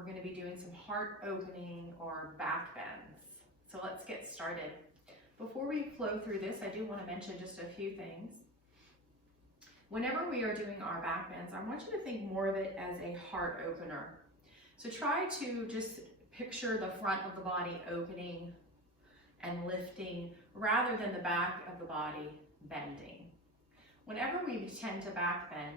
we're going to be doing some heart opening or back bends. So let's get started. Before we flow through this, I do want to mention just a few things. Whenever we are doing our back bends, I want you to think more of it as a heart opener. So try to just picture the front of the body opening and lifting rather than the back of the body bending. Whenever we tend to back bend,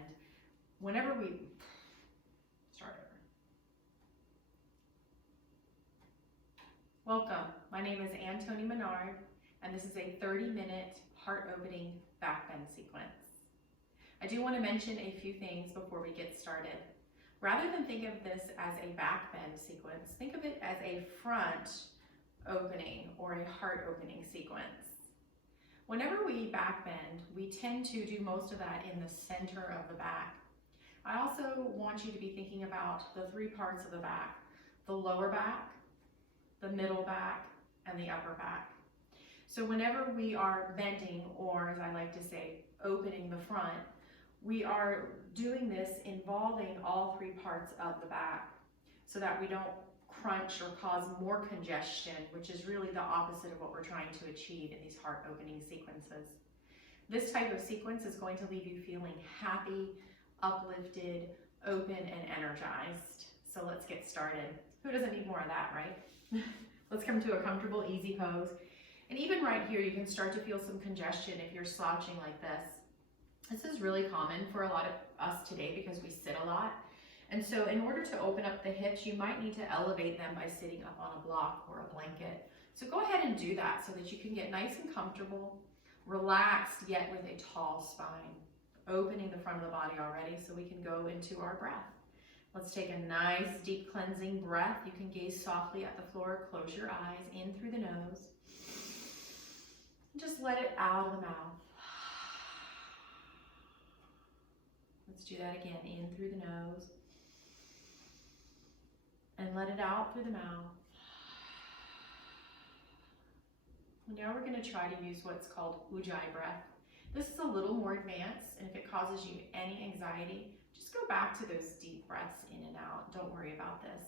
Welcome, my name is Toni Minard, and this is a 30-minute heart-opening back bend sequence. I do want to mention a few things before we get started. Rather than think of this as a back bend sequence, think of it as a front opening or a heart opening sequence. Whenever we back bend, we tend to do most of that in the center of the back. I also want you to be thinking about the three parts of the back: the lower back, the middle back, and the upper back. So whenever we are bending, or as I like to say, opening the front, we are doing this involving all three parts of the back so that we don't crunch or cause more congestion, which is really the opposite of what we're trying to achieve in these heart opening sequences. This type of sequence is going to leave you feeling happy, uplifted, open, and energized. So let's get started. Who doesn't need more of that, right? Let's come to a comfortable, easy pose. And even right here, you can start to feel some congestion if you're slouching like this. This is really common for a lot of us today because we sit a lot. And so in order to open up the hips, you might need to elevate them by sitting up on a block or a blanket. So go ahead and do that so that you can get nice and comfortable, relaxed, yet with a tall spine. Opening the front of the body already so we can go into our breath. Let's take a nice deep cleansing breath. You can gaze softly at the floor, close your eyes, in through the nose. Just let it out of the mouth. Let's do that again, in through the nose. And let it out through the mouth. Now we're going to try to use what's called Ujjayi breath. This is a little more advanced, and if it causes you any anxiety, just go back to those deep breaths in and out. Don't worry about this.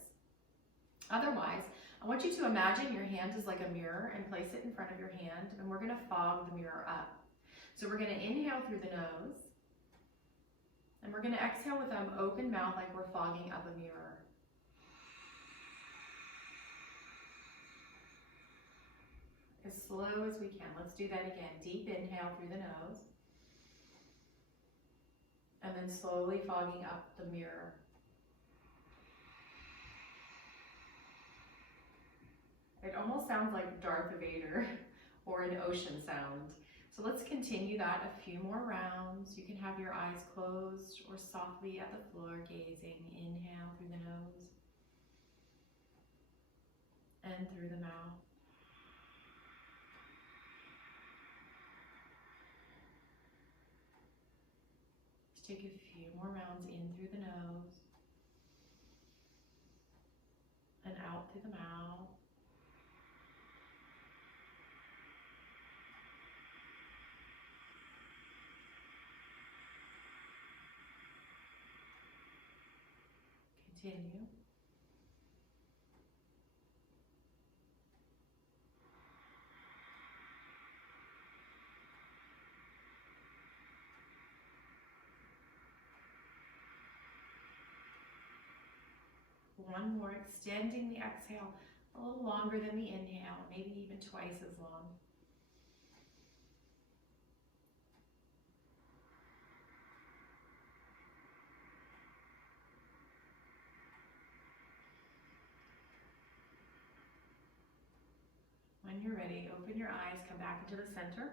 Otherwise, I want you to imagine your hand is like a mirror and place it in front of your hand, and we're going to fog the mirror up. So we're going to inhale through the nose, and we're going to exhale with an open mouth like we're fogging up a mirror. As slow as we can. Let's do that again. Deep inhale through the nose. And then slowly fogging up the mirror. It almost sounds like Darth Vader or an ocean sound. So let's continue that a few more rounds. You can have your eyes closed or softly at the floor gazing. Inhale through the nose and through the mouth. Take a few more rounds in through the nose and out through the mouth. Continue. One more, extending the exhale a little longer than the inhale, maybe even twice as long. When you're ready, open your eyes, come back into the center.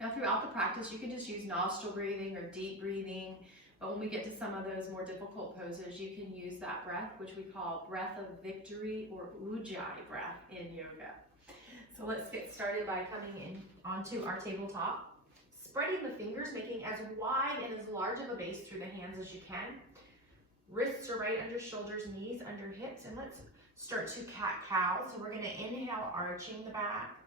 Now throughout the practice, you can just use nostril breathing or deep breathing. But when we get to some of those more difficult poses, you can use that breath, which we call breath of victory or Ujjayi breath in yoga. So let's get started by coming in onto our tabletop, spreading the fingers, making as wide and as large of a base through the hands as you can. Wrists are right under shoulders, knees under hips, and let's start to cat-cow. So we're going to inhale, arching the back.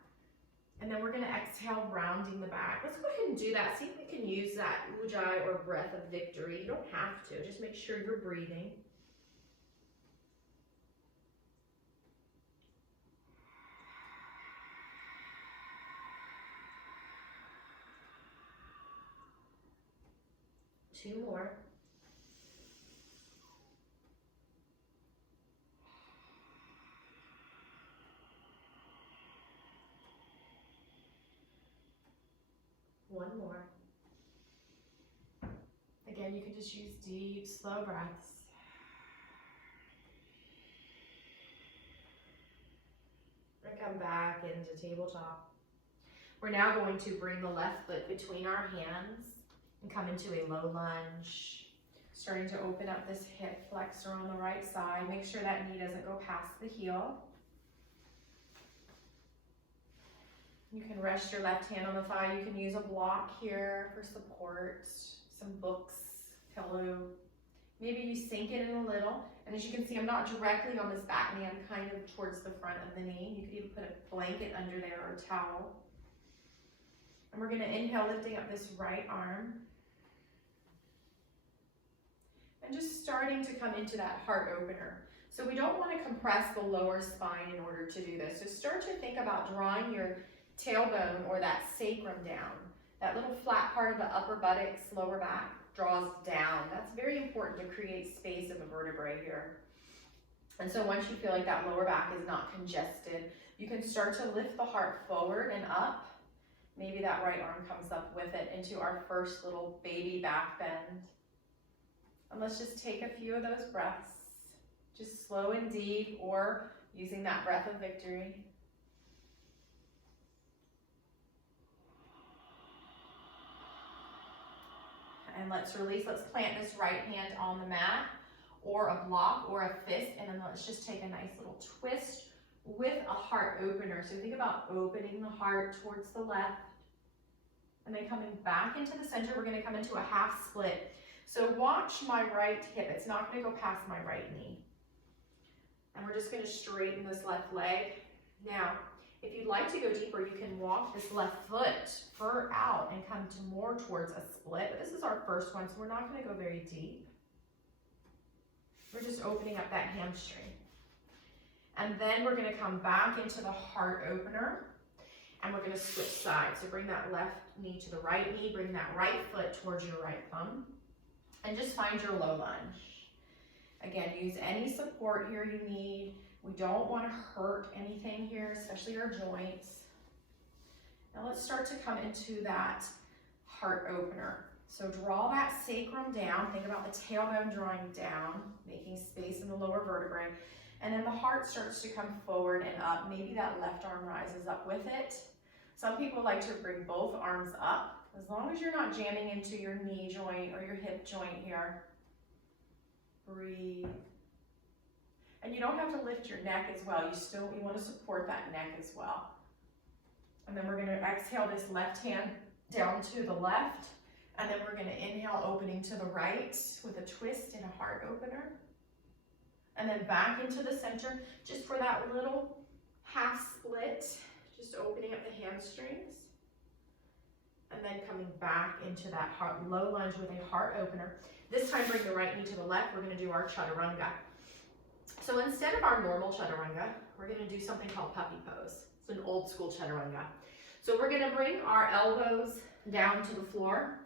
And then we're going to exhale, rounding the back. Let's go ahead and do that. See if we can use that Ujjayi or breath of victory. You don't have to. Just make sure you're breathing. 2 more. One more. Again, you can just use deep, slow breaths. And come back into tabletop. We're now going to bring the left foot between our hands and come into a low lunge. Starting to open up this hip flexor on the right side. Make sure that knee doesn't go past the heel. You can rest your left hand on the thigh. You can use a block here for support, some books, pillow. Maybe you sink it in a little. And as you can see, I'm not directly on this back knee. I'm kind of towards the front of the knee. You could even put a blanket under there or a towel. And we're going to inhale, lifting up this right arm. And just starting to come into that heart opener. So we don't want to compress the lower spine in order to do this. So start to think about drawing your tailbone or that sacrum down. That little flat part of the upper buttocks, lower back, draws down. That's very important to create space of a vertebrae here. And so once you feel like that lower back is not congested, you can start to lift the heart forward and up. Maybe that right arm comes up with it into our first little baby back bend. And let's just take a few of those breaths, just slow and deep, or using that breath of victory. And let's release. Let's plant this right hand on the mat or a block or a fist, and then let's just take a nice little twist with a heart opener. So think about opening the heart towards the left and then coming back into the center. We're going to come into a half split. So watch my right hip. It's not going to go past my right knee. And we're just going to straighten this left leg. Now, if you'd like to go deeper, you can walk this left foot fur out and come to more towards a split. But this is our first one, so we're not going to go very deep. We're just opening up that hamstring. And then we're going to come back into the heart opener. And we're going to switch sides. So bring that left knee to the right knee. Bring that right foot towards your right thumb. And just find your low lunge. Again, use any support here you need. We don't want to hurt anything here, especially our joints. Now let's start to come into that heart opener. So draw that sacrum down. Think about the tailbone drawing down, making space in the lower vertebrae. And then the heart starts to come forward and up. Maybe that left arm rises up with it. Some people like to bring both arms up. As long as you're not jamming into your knee joint or your hip joint here. Breathe. And you don't have to lift your neck as well. You want to support that neck as well. And then we're going to exhale this left hand down to the left. And then we're going to inhale, opening to the right with a twist and a heart opener. And then back into the center, just for that little half split, just opening up the hamstrings. And then coming back into that low lunge with a heart opener. This time, bring the right knee to the left. We're going to do our chaturanga. So instead of our normal chaturanga, we're going to do something called puppy pose. It's an old school chaturanga. So we're going to bring our elbows down to the floor.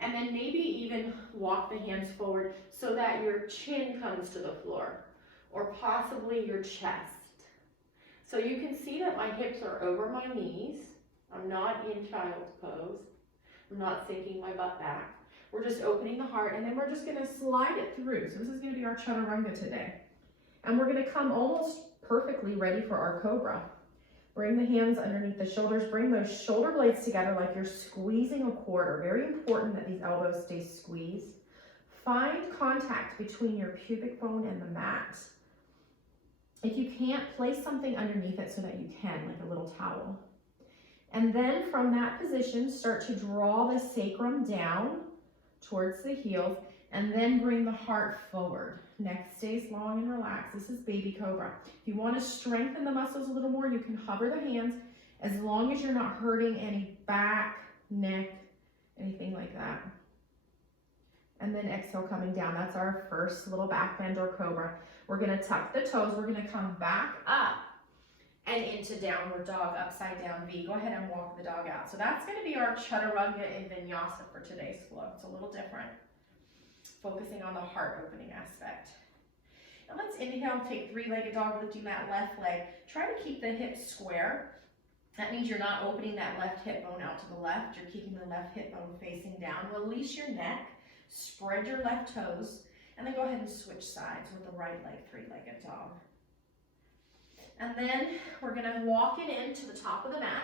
And then maybe even walk the hands forward so that your chin comes to the floor, or possibly your chest. So you can see that my hips are over my knees. I'm not in child's pose. I'm not sinking my butt back. We're just opening the heart, and then we're just going to slide it through. So this is going to be our chaturanga today. And we're going to come almost perfectly ready for our cobra. Bring the hands underneath the shoulders. Bring those shoulder blades together like you're squeezing a quarter. Very important that these elbows stay squeezed. Find contact between your pubic bone and the mat. If you can't, place something underneath it so that you can, like a little towel. And then from that position, start to draw the sacrum down towards the heels, and then bring the heart forward. Neck stays long and relaxed. This is baby cobra. If you want to strengthen the muscles a little more, you can hover the hands as long as you're not hurting any back, neck, anything like that. And then exhale, coming down. That's our first little back bend or cobra. We're going to tuck the toes. We're going to come back up and into downward dog, upside down V. Go ahead and walk the dog out. So that's going to be our chaturanga and vinyasa for today's flow. It's a little different. focusing on the heart opening aspect. Now let's inhale, take three-legged dog, lifting that left leg. Try to keep the hips square. That means you're not opening that left hip bone out to the left. You're keeping the left hip bone facing down. Release your neck, spread your left toes, and then go ahead and switch sides with the right leg, three-legged dog. And then we're gonna walk it into the top of the mat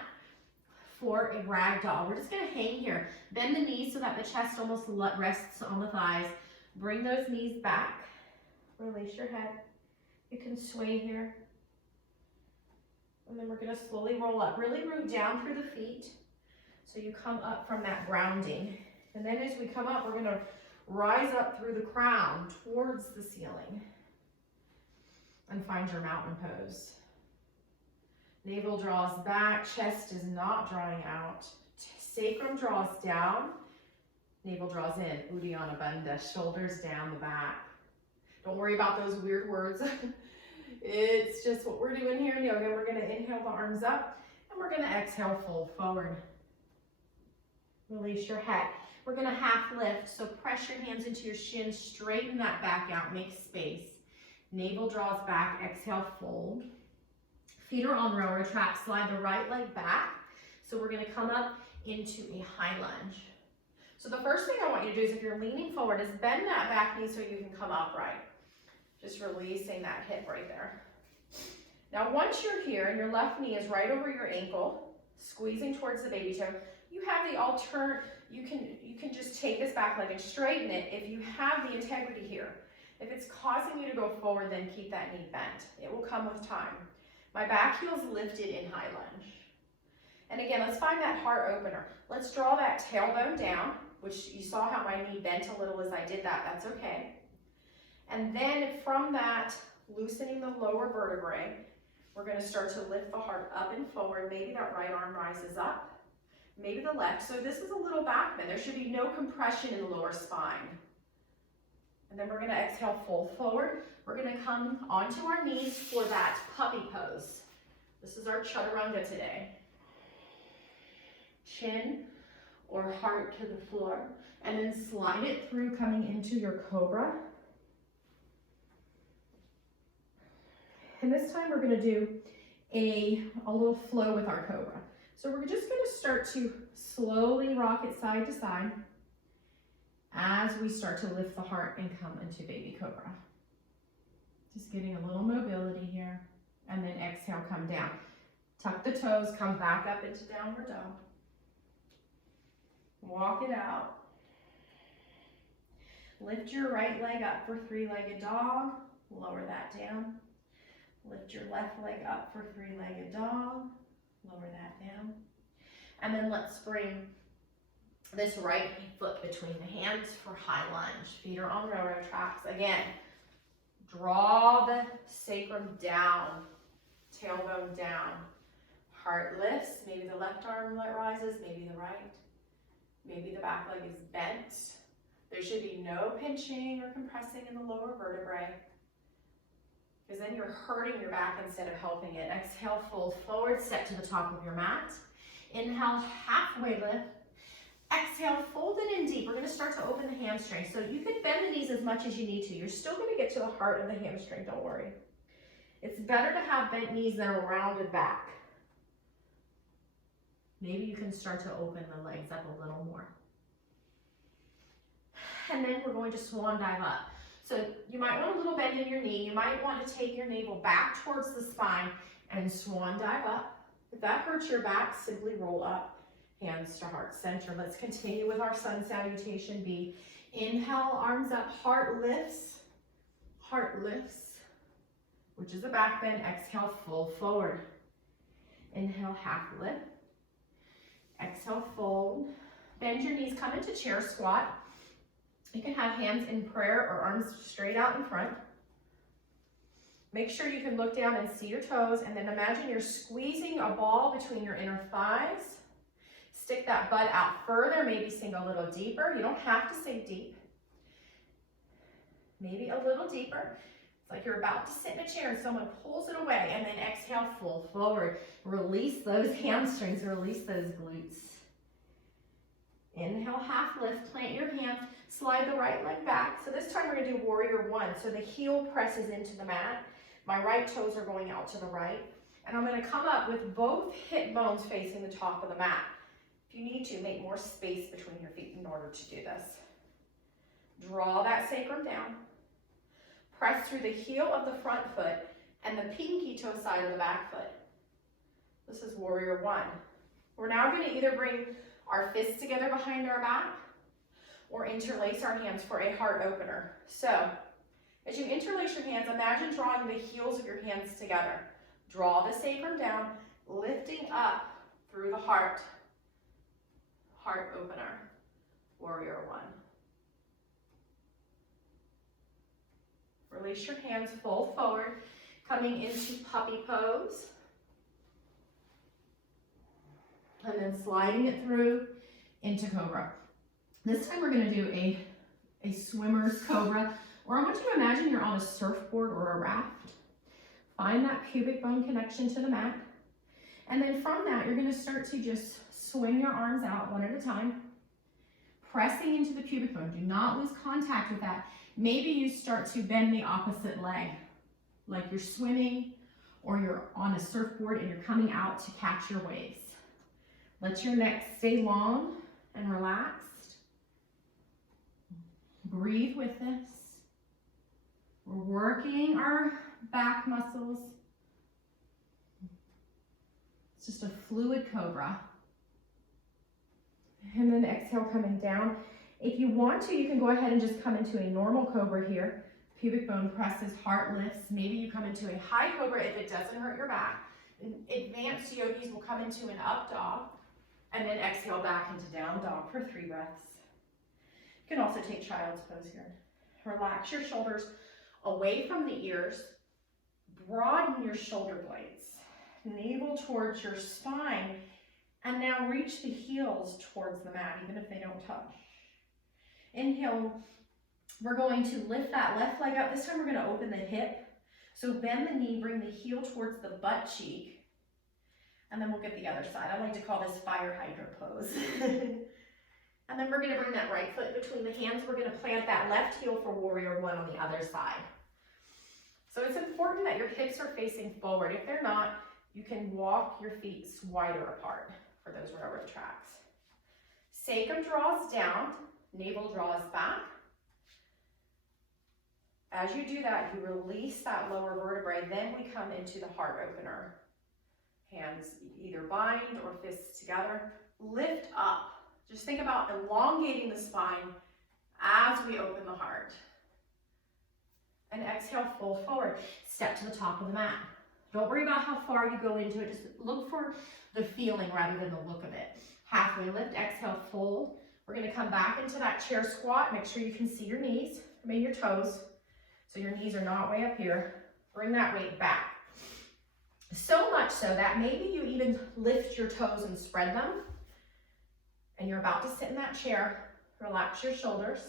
for a rag doll. We're just gonna hang here. Bend the knees so that the chest almost rests on the thighs. Bring those knees back. Release your head. You can sway here. And then we're gonna slowly roll up. Really root down through the feet so you come up from that grounding. And then as we come up, we're gonna rise up through the crown towards the ceiling and find your mountain pose. Navel draws back, chest is not drawing out. Sacrum draws down, navel draws in. Uddiyana Bandha, shoulders down the back. Don't worry about those weird words. It's just what we're doing here in yoga. We're gonna inhale the arms up and we're gonna exhale, fold forward. Release your head. We're gonna half lift, so press your hands into your shins, straighten that back out, make space. Navel draws back, exhale, fold. Feet are on railroad track, slide the right leg back. So we're gonna come up into a high lunge. So the first thing I want you to do is, if you're leaning forward, is bend that back knee so you can come upright. Just releasing that hip right there. Now once you're here and your left knee is right over your ankle, squeezing towards the baby toe, you have the alternate, you can just take this back leg and straighten it if you have the integrity here. If it's causing you to go forward, then keep that knee bent. It will come with time. My back heel's lifted in high lunge. And again, let's find that heart opener. Let's draw that tailbone down, which you saw how my knee bent a little as I did that. That's okay. And then from that, loosening the lower vertebrae, we're going to start to lift the heart up and forward. Maybe that right arm rises up, maybe the left. So this is a little back bend. There should be no compression in the lower spine. And then we're going to exhale, fold forward. We're going to come onto our knees for that puppy pose. This is our chaturanga today. Chin or heart to the floor, and then slide it through, coming into your cobra. And this time we're going to do a little flow with our cobra. So we're just going to start to slowly rock it side to side as we start to lift the heart and come into baby cobra. Just getting a little mobility here. And then exhale, come down. Tuck the toes, come back up into downward dog. Walk it out. Lift your right leg up for three-legged dog. Lower that down. Lift your left leg up for three-legged dog. Lower that down. And then let's bring this right foot between the hands for high lunge. Feet are on railroad tracks. Again, draw the sacrum down, tailbone down. Heart lifts. Maybe the left arm rises, maybe the right. Maybe the back leg is bent. There should be no pinching or compressing in the lower vertebrae, because then you're hurting your back instead of helping it. Exhale, fold forward, set to the top of your mat. Inhale, halfway lift. Exhale, fold it in deep. We're going to start to open the hamstring. So you can bend the knees as much as you need to. You're still going to get to the heart of the hamstring, don't worry. It's better to have bent knees than a rounded back. Maybe you can start to open the legs up a little more. And then we're going to swan dive up. So you might want a little bend in your knee. You might want to take your navel back towards the spine and swan dive up. If that hurts your back, simply roll up, hands to heart center. Let's continue with our sun salutation B. Inhale, arms up, heart lifts, which is a back bend. Exhale, fold forward. Inhale, half lift. Exhale, fold. Bend your knees, come into chair squat. You can have hands in prayer or arms straight out in front. Make sure you can look down and see your toes, and then imagine you're squeezing a ball between your inner thighs. Stick that butt out further, maybe sink a little deeper. You don't have to sink deep. Maybe a little deeper. It's like you're about to sit in a chair and someone pulls it away, and then exhale, fold forward. Release those hamstrings, release those glutes. Inhale, half lift, plant your hands, slide the right leg back. So this time we're gonna do warrior one. So the heel presses into the mat. My right toes are going out to the right. And I'm gonna come up with both hip bones facing the top of the mat. If you need to, make more space between your feet in order to do this. Draw that sacrum down. Press through the heel of the front foot and the pinky toe side of the back foot. This is warrior one. We're now gonna either bring our fists together behind our back or interlace our hands for a heart opener. So, as you interlace your hands, imagine drawing the heels of your hands together. Draw the sacrum down, lifting up through the heart. Heart opener, warrior one. Release your hands, fold forward, coming into puppy pose. And then sliding it through into cobra. This time we're gonna do a swimmer's cobra, or I want you to imagine you're on a surfboard or a raft. Find that pubic bone connection to the mat. And then from that, you're gonna start to just swing your arms out one at a time, pressing into the pubic bone. Do not lose contact with that. Maybe you start to bend the opposite leg, like you're swimming or you're on a surfboard and you're coming out to catch your waves. Let your neck stay long and relaxed. Breathe with this. We're working our back muscles. It's just a fluid cobra. And then exhale, coming down. If you want to, you can go ahead and just come into a normal cobra here. Pubic bone presses, heart lifts. Maybe you come into a high cobra if it doesn't hurt your back. Advanced yogis will come into an up dog. And then exhale back into down dog for 3 breaths. You can also take child's pose here. Relax your shoulders away from the ears. Broaden your shoulder blades. Navel towards your spine. And now reach the heels towards the mat, even if they don't touch. Inhale. We're going to lift that left leg up. This time we're going to open the hip. So bend the knee, bring the heel towards the butt cheek. And then we'll get the other side. I like to call this fire hydrant pose. And then we're gonna bring that right foot between the hands. We're gonna plant that left heel for warrior one on the other side. So it's important that your hips are facing forward. If they're not, you can walk your feet wider apart for those railroad tracks. Sacrum draws down, navel draws back. As you do that, you release that lower vertebrae, then we come into the heart opener. Hands either bind or fists together. Lift up. Just think about elongating the spine as we open the heart. And exhale, fold forward. Step to the top of the mat. Don't worry about how far you go into it. Just look for the feeling rather than the look of it. Halfway lift, exhale, fold. We're gonna come back into that chair squat. Make sure you can see your knees, maybe your toes. So your knees are not way up here. Bring that weight back. So much so that maybe you even lift your toes and spread them. And you're about to sit in that chair. Relax your shoulders.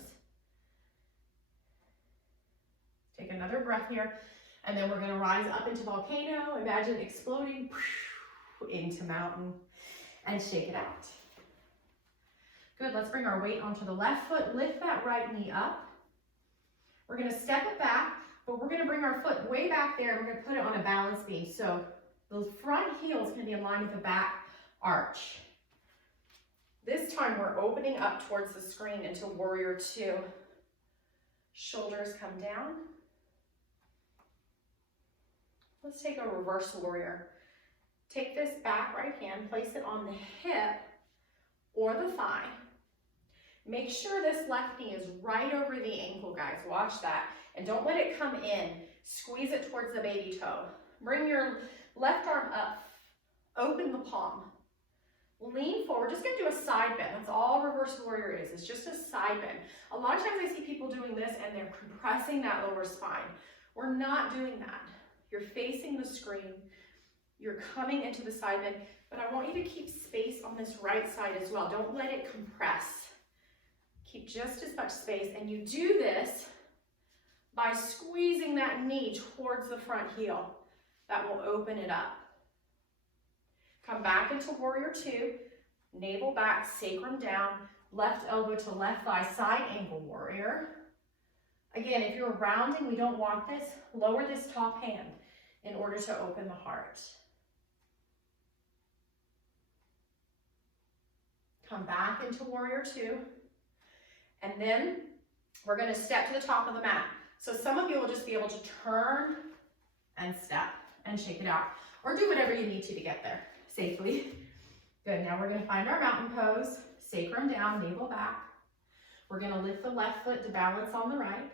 Take another breath here. And then we're gonna rise up into volcano. Imagine exploding into mountain and shake it out. Good, let's bring our weight onto the left foot. Lift that right knee up. We're gonna step it back. But we're gonna bring our foot way back there. We're gonna put it on a balance beam. So the front heel is gonna be in line with the back arch. This time we're opening up towards the screen into warrior two. Shoulders come down. Let's take a reverse warrior. Take this back right hand, place it on the hip or the thigh. Make sure this left knee is right over the ankle, guys. Watch that. And don't let it come in. Squeeze it towards the baby toe. Bring your left arm up. Open the palm. Lean forward. Just gonna do a side bend. That's all reverse warrior is. It's just a side bend. A lot of times I see people doing this and they're compressing that lower spine. We're not doing that. You're facing the screen. You're coming into the side bend, but I want you to keep space on this right side as well. Don't let it compress. Keep just as much space, and you do this by squeezing that knee towards the front heel. That will open it up. Come back into warrior two, navel back, sacrum down, left elbow to left thigh, side angle warrior. Again, if you're rounding, we don't want this. Lower this top hand in order to open the heart. Come back into warrior two. And then we're going to step to the top of the mat. So some of you will just be able to turn and step and shake it out. Or do whatever you need to get there safely. Good, now we're going to find our mountain pose. Sacrum down, navel back. We're going to lift the left foot to balance on the right.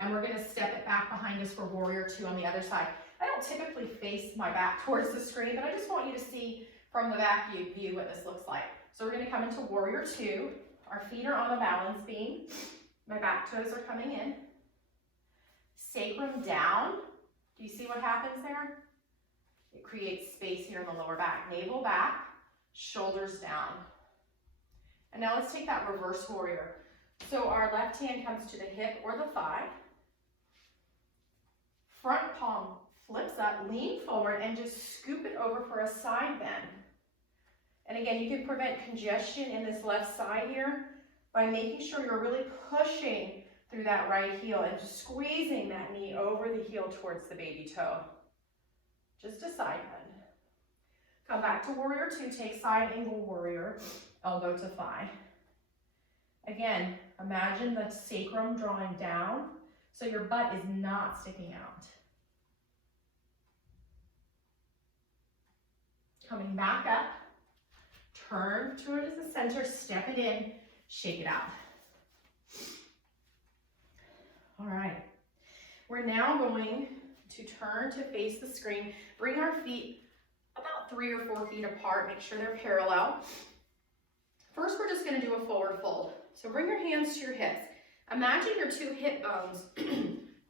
And we're going to step it back behind us for warrior two on the other side. I don't typically face my back towards the screen, but I just want you to see from the back view what this looks like. So we're going to come into warrior two. Our feet are on a balance beam. My back toes are coming in. Sacrum down. Do you see what happens there? It creates space here in the lower back. Navel back, shoulders down. And now let's take that reverse warrior. So our left hand comes to the hip or the thigh. Front palm flips up, lean forward, and just scoop it over for a side bend. And again, you can prevent congestion in this left side here by making sure you're really pushing through that right heel and just squeezing that knee over the heel towards the baby toe. Just a side bend. Come back to warrior two, take side angle warrior, elbow to thigh. Again, imagine the sacrum drawing down so your butt is not sticking out. Coming back up, turn towards the center, step it in, shake it out. All right, we're now going to turn to face the screen. Bring our feet about 3 or 4 feet apart, make sure they're parallel. First, we're just gonna do a forward fold. So bring your hands to your hips. Imagine your 2 hip bones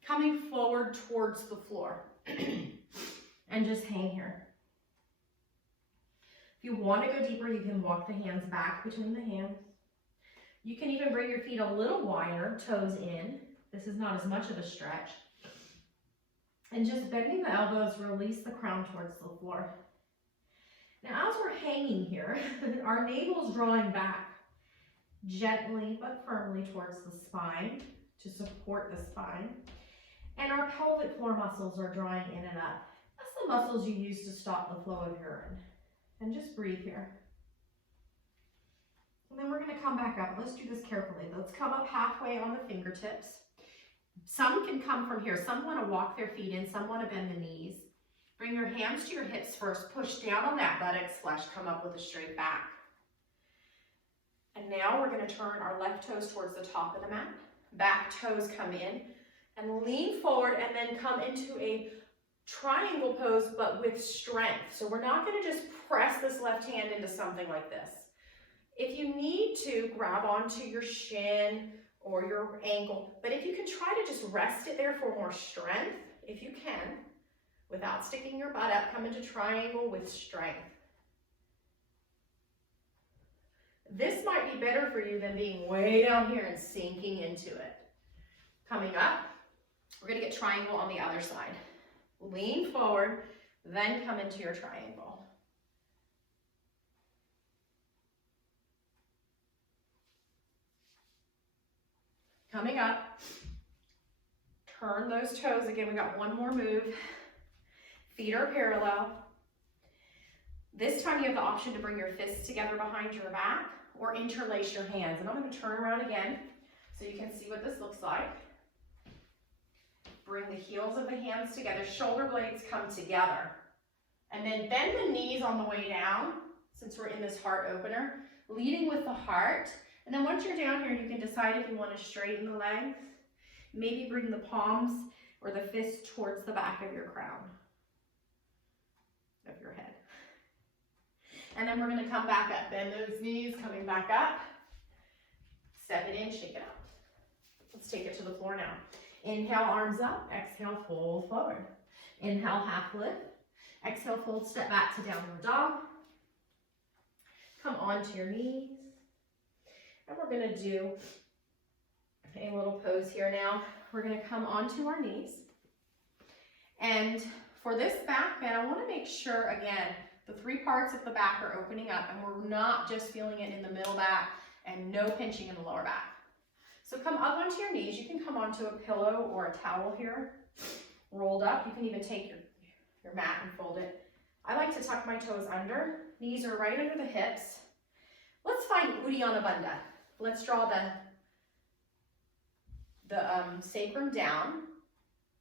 coming forward towards the floor. And just hang here. If you want to go deeper, you can walk the hands back between the hands. You can even bring your feet a little wider, toes in. This is not as much of a stretch. And just bending the elbows, release the crown towards the floor. Now, as we're hanging here, our navel's drawing back gently but firmly towards the spine to support the spine. And our pelvic floor muscles are drawing in and up. That's the muscles you use to stop the flow of urine. And just breathe here. And then we're going to come back up. Let's do this carefully. Let's come up halfway on the fingertips. Some can come from here. Some want to walk their feet in. Some want to bend the knees. Bring your hands to your hips first. Push down on that buttocks flesh. Come up with a straight back. And now we're going to turn our left toes towards the top of the mat. Back toes come in. And lean forward and then come into a triangle pose, but with strength. So we're not going to just press this left hand into something like this. If you need to, grab onto your shin or your ankle, but if you can try to just rest it there for more strength, if you can, without sticking your butt up, come into triangle with strength. This might be better for you than being way down here and sinking into it. Coming up, we're going to get triangle on the other side. Lean forward, then come into your triangle. Coming up, turn those toes. Again, we got one more move. Feet are parallel. This time you have the option to bring your fists together behind your back or interlace your hands. And I'm going to turn around again so you can see what this looks like. Bring the heels of the hands together, shoulder blades come together. And then bend the knees on the way down, since we're in this heart opener, leading with the heart. And then once you're down here, you can decide if you want to straighten the legs. Maybe bring the palms or the fists towards the back of your crown, of your head. And then we're going to come back up, bend those knees, coming back up. Step it in, shake it out. Let's take it to the floor now. Inhale, arms up. Exhale, fold forward. Inhale, half lift. Exhale, fold, step back to downward dog. Come onto your knees. And we're going to do a little pose here now. We're going to come onto our knees. And for this back bend, I want to make sure, again, the 3 parts of the back are opening up and we're not just feeling it in the middle back and no pinching in the lower back. So come up onto your knees. You can come onto a pillow or a towel here, rolled up. You can even take your mat and fold it. I like to tuck my toes under. Knees are right under the hips. Let's find Uddiyana Bandha. Let's draw the sacrum down.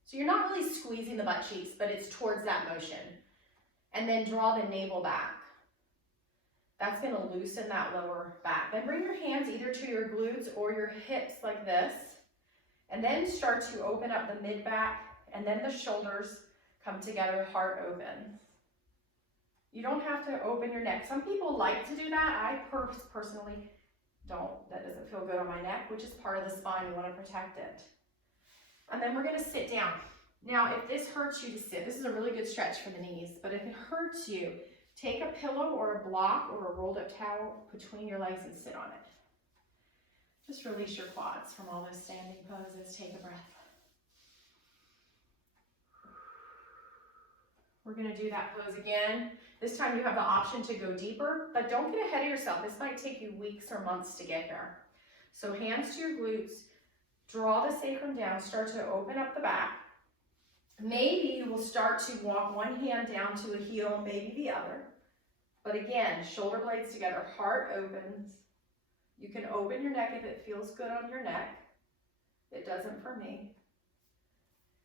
So you're not really squeezing the butt cheeks, but it's towards that motion. And then draw the navel back. That's going to loosen that lower back. Then bring your hands either to your glutes or your hips like this. And then start to open up the mid-back, and then the shoulders come together, heart open. You don't have to open your neck. Some people like to do that. I personally don't. That doesn't feel good on my neck, which is part of the spine. We want to protect it. And then we're going to sit down. Now, if this hurts you to sit, this is a really good stretch for the knees, but if it hurts you, take a pillow or a block or a rolled up towel between your legs and sit on it. Just release your quads from all those standing poses. Take a breath. We're going to do that pose again. This time you have the option to go deeper, but don't get ahead of yourself. This might take you weeks or months to get here. So hands to your glutes, draw the sacrum down, start to open up the back. Maybe you will start to walk one hand down to a heel, maybe the other. But again, shoulder blades together, heart opens. You can open your neck if it feels good on your neck. It doesn't for me.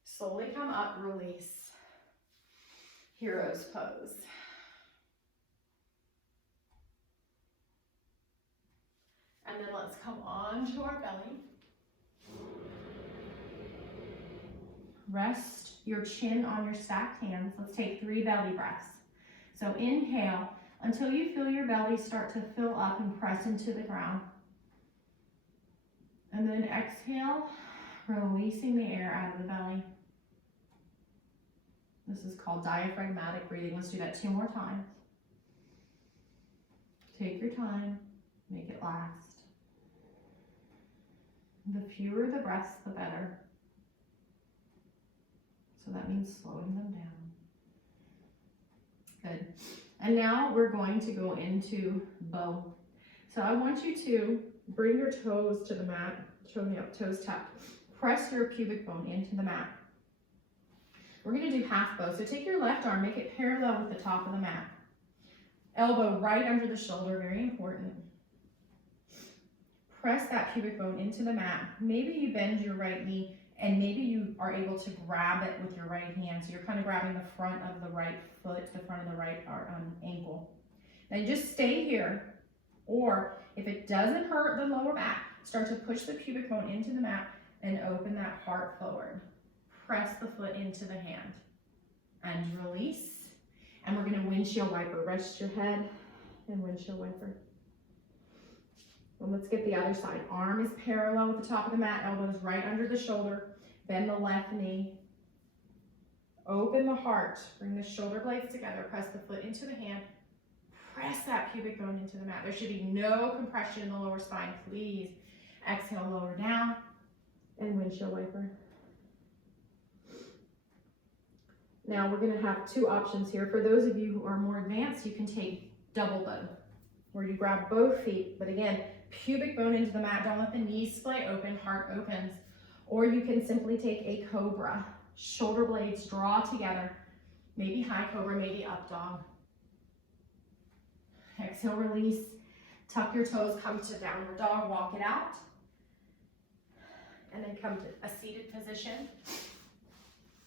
Slowly come up, release. Hero's pose. And then let's come on to our belly. Rest your chin on your stacked hands. Let's take 3 belly breaths. So inhale until you feel your belly start to fill up and press into the ground. And then exhale, releasing the air out of the belly. This is called diaphragmatic breathing. Let's do that 2 more times. Take your time, make it last. The fewer the breaths, the better. So that means slowing them down. Good. And now we're going to go into bow. So I want you to bring your toes to the mat. Show me up, toes tucked. Press your pubic bone into the mat. We're going to do half bow. So take your left arm, make it parallel with the top of the mat. Elbow right under the shoulder, very important. Press that pubic bone into the mat. Maybe you bend your right knee, and maybe you are able to grab it with your right hand. So you're kind of grabbing the front of the right foot, the front of the right ankle. Now you just stay here, or if it doesn't hurt the lower back, start to push the pubic bone into the mat and open that heart forward. Press the foot into the hand and release. And we're going to windshield wiper. Rest your head and windshield wiper. And let's get the other side. Arm is parallel with the top of the mat, elbows right under the shoulder. Bend the left knee. Open the heart. Bring the shoulder blades together. Press the foot into the hand. Press that pubic bone into the mat. There should be no compression in the lower spine. Please exhale, lower down, and windshield wiper. Now we're going to have 2 options here. For those of you who are more advanced, you can take double bow, where you grab both feet, but again, pubic bone into the mat. Don't let the knees splay open, heart opens. Or you can simply take a cobra. Shoulder blades draw together. Maybe high cobra, maybe up dog. Exhale, release. Tuck your toes, come to downward dog, walk it out. And then come to a seated position.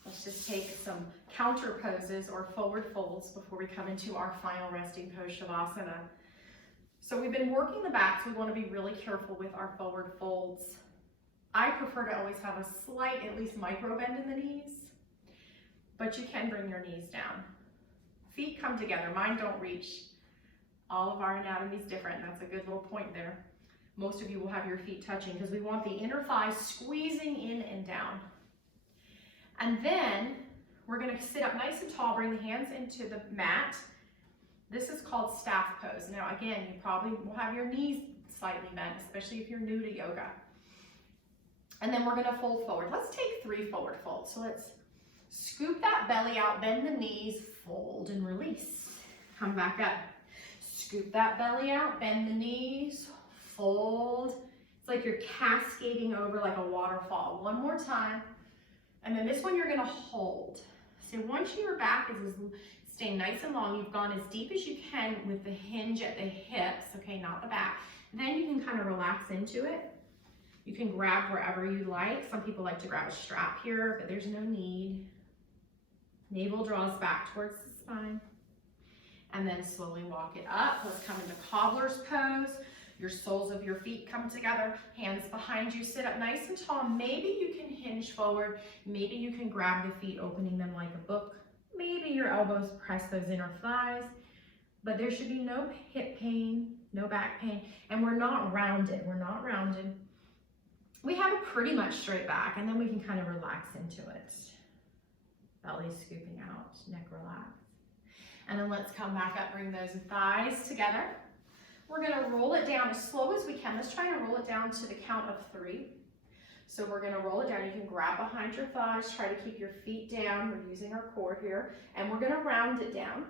Let's just take some counter poses or forward folds before we come into our final resting pose, Shavasana. So we've been working the back, so we want to be really careful with our forward folds. I prefer to always have a slight, at least micro bend in the knees, but you can bring your knees down. Feet come together, mine don't reach. All of our anatomy is different, that's a good little point there. Most of you will have your feet touching because we want the inner thighs squeezing in and down. And then we're going to sit up nice and tall, bring the hands into the mat. This is called staff pose. Now again, you probably will have your knees slightly bent, especially if you're new to yoga. And then we're going to fold forward. Let's take 3 forward folds. So let's scoop that belly out, bend the knees, fold and release. Come back up. Scoop that belly out, bend the knees, fold. It's like you're cascading over like a waterfall. One more time. And then this one you're gonna hold. So once your back is staying nice and long, you've gone as deep as you can with the hinge at the hips, okay, not the back. Then you can kind of relax into it. You can grab wherever you like. Some people like to grab a strap here, but there's no need. Navel draws back towards the spine. And then slowly walk it up. Let's come into cobbler's pose. Your soles of your feet come together, hands behind you, sit up nice and tall. Maybe you can hinge forward. Maybe you can grab the feet, opening them like a book. Maybe your elbows press those inner thighs, but there should be no hip pain, no back pain, and we're not rounded. We're not rounded. We have a pretty much straight back, and then we can kind of relax into it. Belly scooping out, neck relaxed. And then let's come back up, bring those thighs together. We're gonna roll it down as slow as we can. Let's try and roll it down to the count of 3. So we're gonna roll it down. You can grab behind your thighs, try to keep your feet down. We're using our core here, and we're gonna round it down.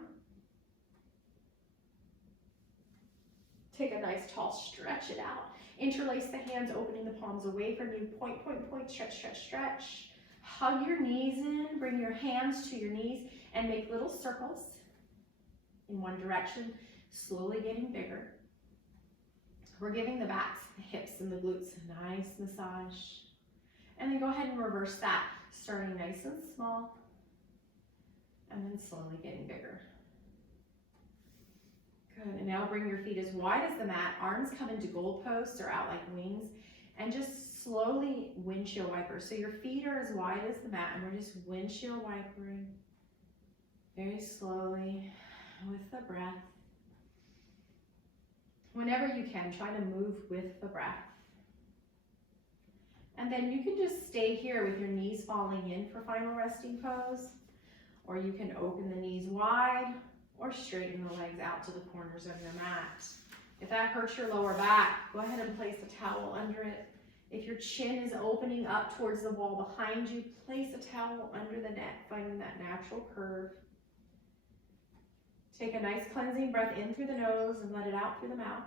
Take a nice tall stretch it out. Interlace the hands, opening the palms away from you. Point, point, point, stretch, stretch, stretch. Hug your knees in, bring your hands to your knees, and make little circles in one direction, slowly getting bigger. We're giving the backs, the hips, and the glutes a nice massage. And then go ahead and reverse that, starting nice and small, and then slowly getting bigger. Good, and now bring your feet as wide as the mat, arms come into goalposts or out like wings, and just slowly windshield wiper. So your feet are as wide as the mat, and we're just windshield wipering very slowly with the breath. Whenever you can, try to move with the breath. And then you can just stay here with your knees falling in for final resting pose, or you can open the knees wide or straighten the legs out to the corners of your mat. If that hurts your lower back, go ahead and place a towel under it. If your chin is opening up towards the wall behind you, place a towel under the neck, finding that natural curve. Take a nice cleansing breath in through the nose and let it out through the mouth.